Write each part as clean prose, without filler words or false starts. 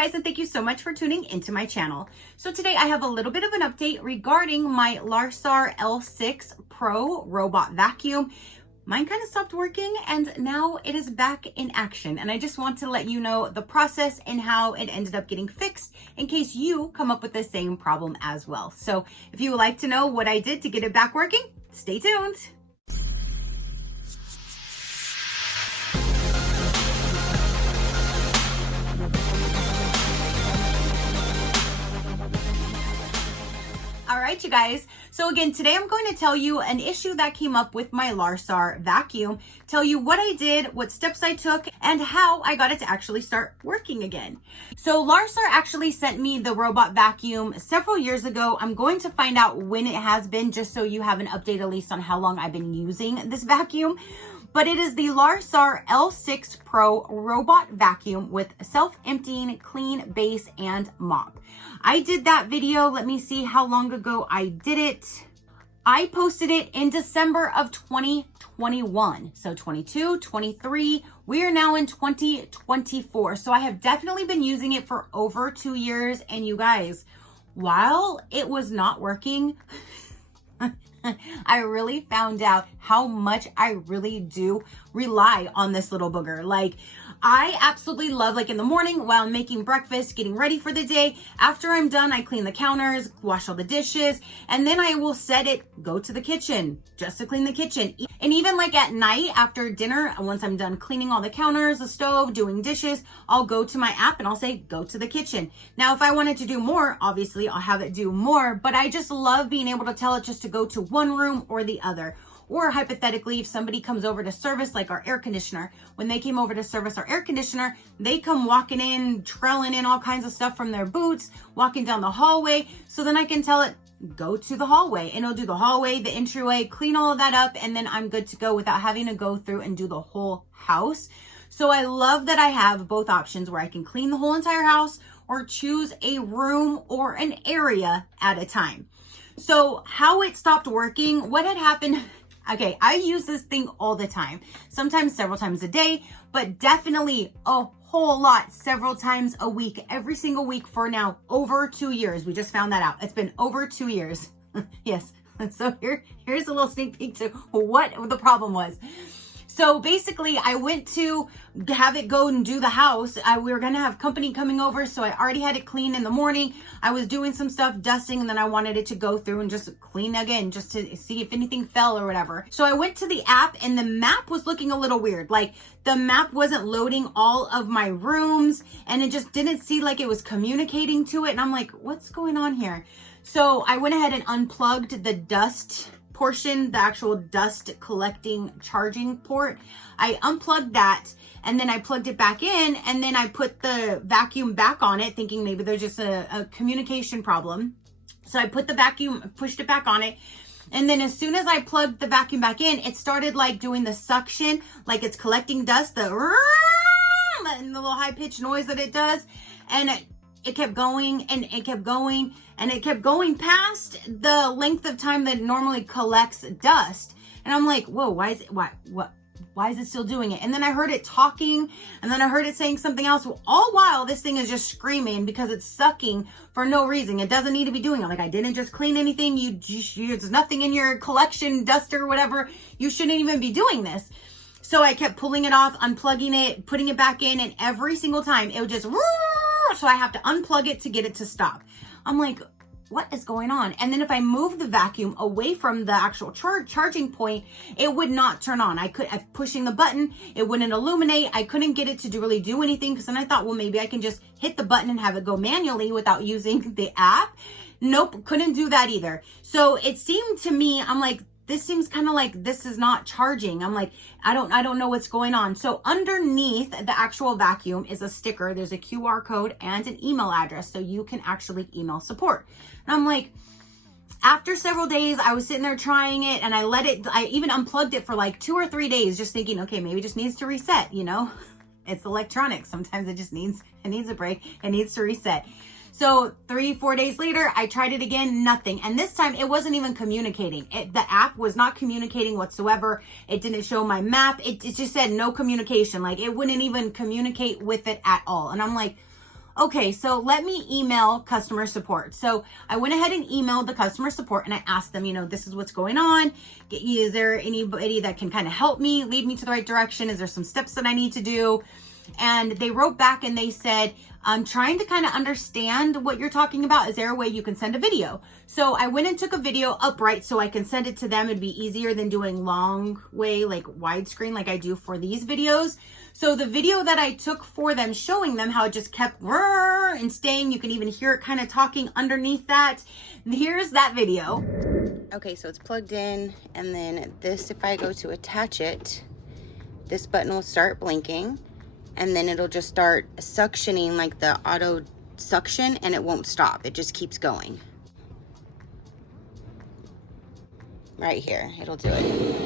guys, and thank you so much for tuning into my channel. So today I have a little bit of an update regarding my Laresare L6 Pro robot vacuum. Mine kind of stopped working and now it is back in action. And I just want to let you know the process and how it ended up getting fixed in case you come up with the same problem as well. So if you would like to know what I did to get it back working, stay tuned. All right, you guys. So again, today I'm going to tell you an issue that came up with my Laresare vacuum, tell you what I did, what steps I took, and how I got it to actually start working again. So Laresare actually sent me the robot vacuum several years ago. I'm going to find out when it has been, just so you have an update at least on how long I've been using this vacuum. But it is the Laresare L6 Pro robot vacuum with self-emptying clean base and mop. I did that video. Let me see how long ago I did it. I posted it in December of 2021. So 22, 23, we are now in 2024. So I have definitely been using it for over 2 years. And you guys, while it was not working, I really found out how much I really do rely on this little booger. Like, I absolutely love, like, in the morning while I'm making breakfast, getting ready for the day. After I'm done, I clean the counters, wash all the dishes, and then I will set it, go to the kitchen just to clean the kitchen. And even like at night after dinner, once I'm done cleaning all the counters, the stove, doing dishes, I'll go to my app and I'll say, go to the kitchen. Now, if I wanted to do more, obviously I'll have it do more, but I just love being able to tell it just to go to one room or the other. Or hypothetically, if somebody comes over to service, like our air conditioner, when they came over to service our air conditioner, they come walking in, trailing in all kinds of stuff from their boots, walking down the hallway. So then I can tell it, go to the hallway, and it'll do the hallway, the entryway, clean all of that up, and then I'm good to go without having to go through and do the whole house. So I love that I have both options where I can clean the whole entire house or choose a room or an area at a time. So how it stopped working, what had happened. Okay, I use this thing all the time, sometimes several times a day, but definitely a whole lot, several times a week, every single week for now over 2 years. We just found that out. It's been over 2 years. Yes. So here's a little sneak peek to what the problem was. So basically, I went to have it go and do the house. We were going to have company coming over, so I already had it clean in the morning. I was doing some stuff, dusting, and then I wanted it to go through and just clean again, just to see if anything fell or whatever. So I went to the app, and the map was looking a little weird. Like, the map wasn't loading all of my rooms, and it just didn't see like it was communicating to it. And I'm like, what's going on here? So I went ahead and unplugged the dust portion, the actual dust collecting charging port. I unplugged that and then I plugged it back in, and then I put the vacuum back on it thinking maybe there's just a communication problem. So I put the vacuum, pushed it back on it. And then as soon as I plugged the vacuum back in, it started like doing the suction, like it's collecting dust, and the little high pitched noise that it does. And it kept going and it kept going and it kept going past the length of time that it normally collects dust. And I'm like, whoa, why is it still doing it? And then I heard it talking, and then I heard it saying something else. All while this thing is just screaming because it's sucking for no reason. It doesn't need to be doing it. Like, I didn't just clean anything. There's nothing in your collection duster or whatever. You shouldn't even be doing this. So I kept pulling it off, unplugging it, putting it back in, and every single time it would just, so I have to unplug it to get it to stop. I'm like, what is going on? And then if I move the vacuum away from the actual charging point, it would not turn on. I pushing the button, it wouldn't illuminate. I couldn't get it to really do anything, because then I thought, well, maybe I can just hit the button and have it go manually without using the app. Nope, couldn't do that either. So it seemed to me, I'm like, this seems kind of like this is not charging. I'm like, I don't know what's going on. So underneath the actual vacuum is a sticker. There's a QR code and an email address, so you can actually email support. And I'm like, after several days, I was sitting there trying it, and I even unplugged it for like 2 or 3 days, just thinking, okay, maybe it just needs to reset, you know? It's electronics. Sometimes it just needs a break. It needs to reset. So 3-4 days later, I tried it again, nothing. And this time it wasn't even communicating. The app was not communicating whatsoever. It didn't show my map. It just said no communication. Like, it wouldn't even communicate with it at all. And I'm like, okay, so let me email customer support. So I went ahead and emailed the customer support and I asked them, you know, this is what's going on. Is there anybody that can kind of help me, lead me to the right direction? Is there some steps that I need to do? And they wrote back and they said, I'm trying to kind of understand what you're talking about. Is there a way you can send a video? So I went and took a video upright so I can send it to them. It'd be easier than doing long way, like widescreen, like I do for these videos. So the video that I took for them, showing them how it just kept and staying, you can even hear it kind of talking underneath that. Here's that video. Okay, so it's plugged in, and then this, if I go to attach it, this button will start blinking. And then it'll just start suctioning, like the auto suction, and it won't stop. It just keeps going. Right here, it'll do it.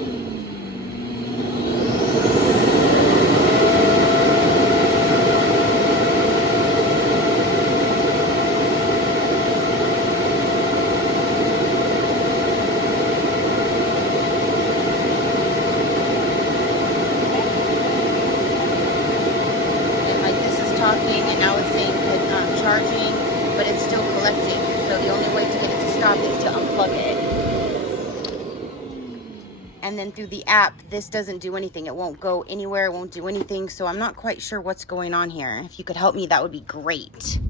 And now it's saying charging, but it's still collecting. So the only way to get it to stop is to unplug it. And then through the app, this doesn't do anything. It won't go anywhere. It won't do anything. So I'm not quite sure what's going on here. If you could help me, that would be great.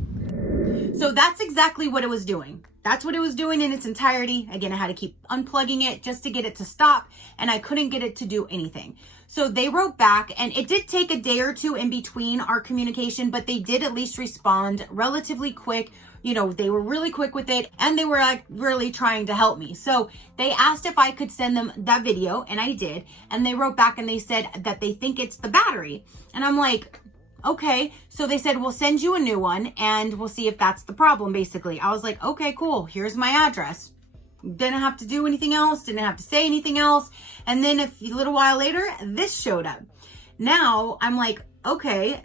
So that's exactly what it was doing. That's what it was doing in its entirety. Again, I had to keep unplugging it just to get it to stop, and I couldn't get it to do anything. So they wrote back, and it did take a day or two in between our communication, but they did at least respond relatively quick. You know, they were really quick with it, and they were like really trying to help me. So they asked if I could send them that video, and I did. And they wrote back and they said that they think it's the battery. And I'm like, okay. So they said, we'll send you a new one and we'll see if that's the problem, basically. I was like, okay, cool. Here's my address. Didn't have to do anything else. Didn't have to say anything else. And then a little while later, this showed up. Now I'm like, okay,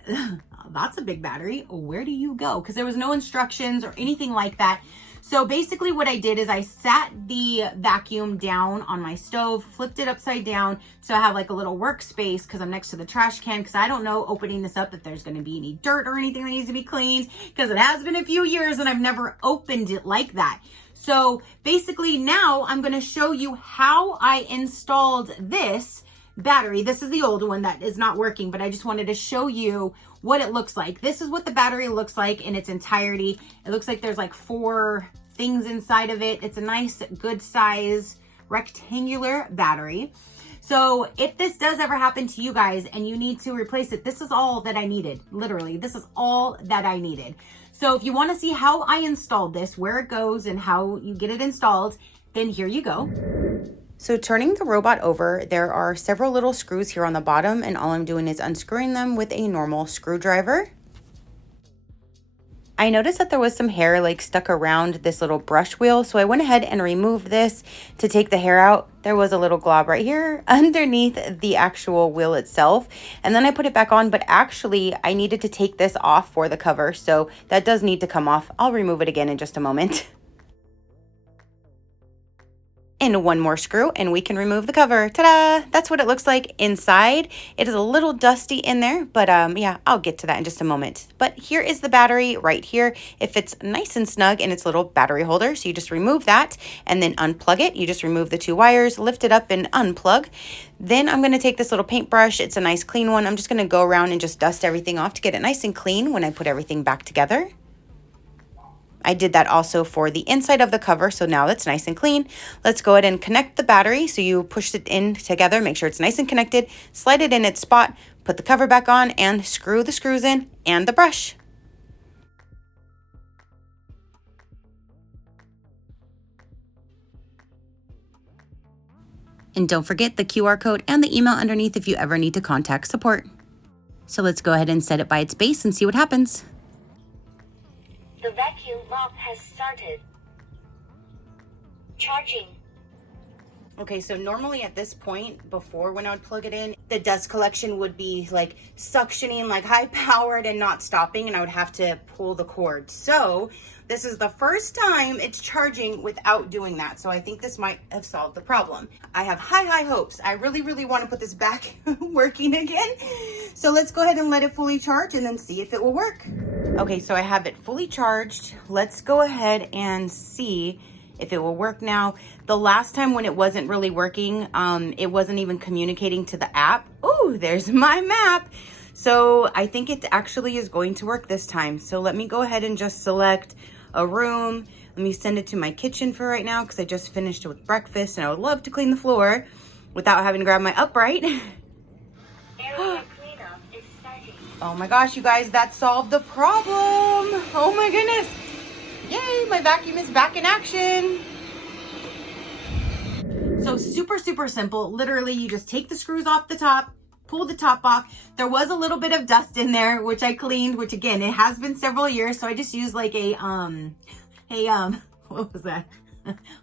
that's a big battery. Where do you go? Because there was no instructions or anything like that. So basically what I did is I sat the vacuum down on my stove, flipped it upside down. So I have like a little workspace because I'm next to the trash can, because I don't know opening this up if there's going to be any dirt or anything that needs to be cleaned, because it has been a few years and I've never opened it like that. So basically now I'm going to show you how I installed this battery. This is the old one that is not working, but I just wanted to show you what it looks like. This is what the battery looks like in its entirety. It looks like there's like 4 things inside of it. It's a nice, good size rectangular battery. So if this does ever happen to you guys and you need to replace it, this is all that I needed. Literally, this is all that I needed. So if you want to see how I installed this, where it goes and how you get it installed, then here you go. So turning the robot over, there are several little screws here on the bottom, and all I'm doing is unscrewing them with a normal screwdriver. I noticed that there was some hair like stuck around this little brush wheel, so I went ahead and removed this to take the hair out. There was a little glob right here underneath the actual wheel itself, and then I put it back on, but actually I needed to take this off for the cover, so that does need to come off. I'll remove it again in just a moment. And one more screw and we can remove the cover. Ta-da! That's what it looks like inside. It is a little dusty in there, but yeah, I'll get to that in just a moment. But here is the battery right here. It fits nice and snug in its little battery holder. So you just remove that and then unplug it. You just remove the 2 wires, lift it up and unplug. Then I'm going to take this little paintbrush. It's a nice clean one. I'm just going to go around and just dust everything off to get it nice and clean when I put everything back together. I did that also for the inside of the cover, so now that's nice and clean. Let's go ahead and connect the battery. So you push it in together, make sure it's nice and connected, slide it in its spot, put the cover back on, and screw the screws in and the brush. And don't forget the QR code and the email underneath if you ever need to contact support. So let's go ahead and set it by its base and see what happens. The vacuum lock has started. Charging. Okay, so normally at this point, before when I would plug it in, the dust collection would be like suctioning, like high powered and not stopping, and I would have to pull the cord. So this is the first time it's charging without doing that. So I think this might have solved the problem. I have high hopes. I really want to put this back working again. So let's go ahead and let it fully charge and then see if it will work. Okay, so I have it fully charged. Let's go ahead and see if it will work now. The last time when it wasn't really working, it wasn't even communicating to the app. Ooh, there's my map. So I think it actually is going to work this time. So let me go ahead and just select a room. Let me send it to my kitchen for right now because I just finished with breakfast and I would love to clean the floor without having to grab my upright. Area cleanup is starting. Oh my gosh, you guys, that solved the problem. Oh my goodness. Yay, my vacuum is back in action. So super, super simple. Literally, you just take the screws off the top, pull the top off. There was a little bit of dust in there, which I cleaned, which again, it has been several years. So I just used like what was that?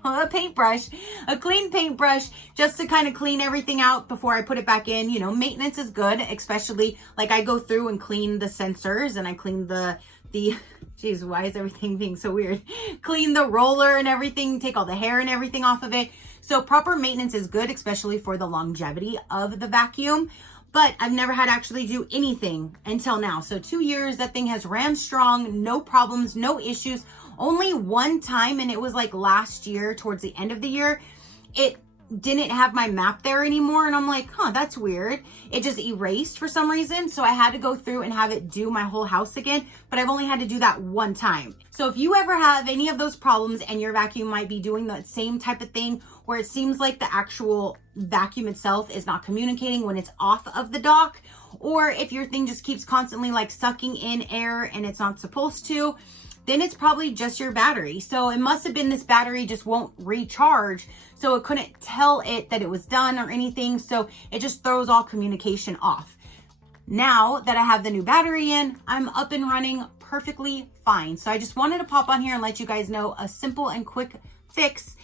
A paintbrush, a clean paintbrush, just to kind of clean everything out before I put it back in. You know, maintenance is good, especially like I go through and clean the sensors and I clean the geez, why is everything being so weird? Clean the roller and everything, take all the hair and everything off of it. So proper maintenance is good, especially for the longevity of the vacuum. But I've never had to actually do anything until now. So 2 years, that thing has ran strong, no problems, no issues. Only one time, and it was like last year, towards the end of the year, it didn't have my map there anymore. And I'm like, huh, that's weird. It just erased for some reason. So I had to go through and have it do my whole house again. But I've only had to do that one time. So if you ever have any of those problems and your vacuum might be doing the same type of thing where it seems like the actual vacuum itself is not communicating when it's off of the dock, or if your thing just keeps constantly like sucking in air and it's not supposed to, then it's probably just your battery. So it must have been this battery just won't recharge. So it couldn't tell it that it was done or anything. So it just throws all communication off. Now that I have the new battery in, I'm up and running perfectly fine. So I just wanted to pop on here and let you guys know a simple and quick fix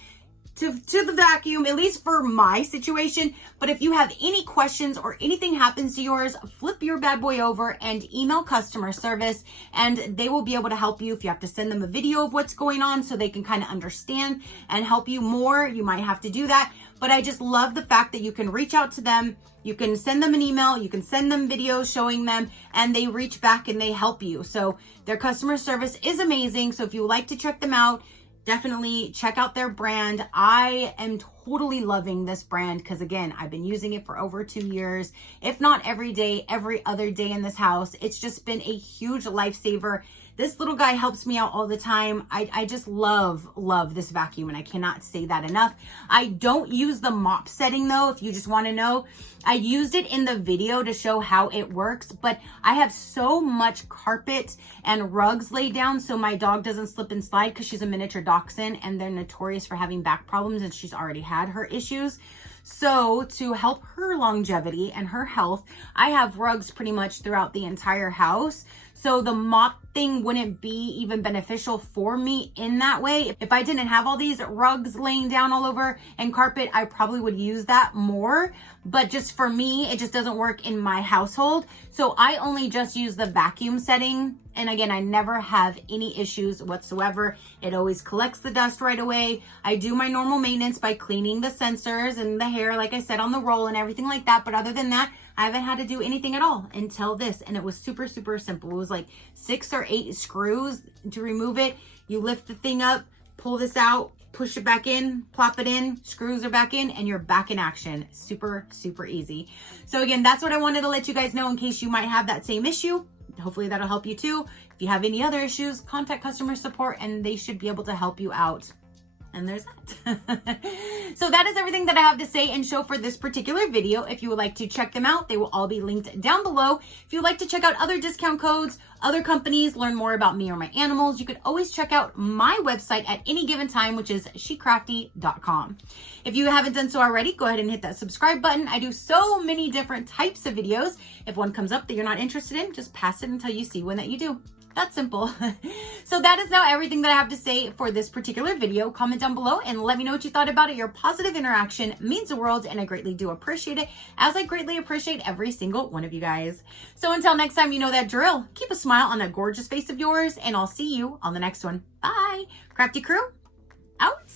to the vacuum, at least for my situation. But if you have any questions or anything happens to yours, flip your bad boy over and email customer service and they will be able to help you. If you have to send them a video of what's going on so they can kind of understand and help you more, you might have to do that. But I just love the fact that you can reach out to them. You can send them an email, you can send them videos showing them, and they reach back and they help you. So their customer service is amazing. So if you would like to check them out, definitely check out their brand. I am totally loving this brand because again, I've been using it for over 2 years, if not every day, every other day in this house. It's just been a huge lifesaver. This little guy helps me out all the time. I just love this vacuum and I cannot say that enough. I don't use the mop setting though, if you just want to know. I used it in the video to show how it works, but I have so much carpet and rugs laid down so my dog doesn't slip and slide because she's a miniature dachshund and they're notorious for having back problems and she's already had her issues. So to help her longevity and her health, I have rugs pretty much throughout the entire house. So the mop thing wouldn't be even beneficial for me in that way. If I didn't have all these rugs laying down all over and carpet, I probably would use that more. But just for me, it just doesn't work in my household. So I only just use the vacuum setting. And again, I never have any issues whatsoever. It always collects the dust right away. I do my normal maintenance by cleaning the sensors and the hair, like I said, on the roll and everything like that. But other than that, I haven't had to do anything at all until this. And it was super, super simple. It was like 6 or 8 screws to remove it. You lift the thing up, pull this out, push it back in, plop it in, screws are back in, and you're back in action. Super, super easy. So again, that's what I wanted to let you guys know in case you might have that same issue. Hopefully that'll help you too. If you have any other issues, contact customer support and they should be able to help you out. And there's that. So that is everything that I have to say and show for this particular video. If you would like to check them out, they will all be linked down below. If you'd like to check out other discount codes, other companies, learn more about me or my animals, you could always check out my website at any given time, which is shecrafty.com. If you haven't done so already, go ahead and hit that subscribe button. I do so many different types of videos. If one comes up that you're not interested in, just pass it until you see one that you do. That's simple. So that is now everything that I have to say for this particular video. Comment down below and let me know what you thought about it. Your positive interaction means the world and I greatly do appreciate it, as I greatly appreciate every single one of you guys. So until next time, you know that drill. Keep a smile on that gorgeous face of yours and I'll see you on the next one. Bye. Crafty crew, out.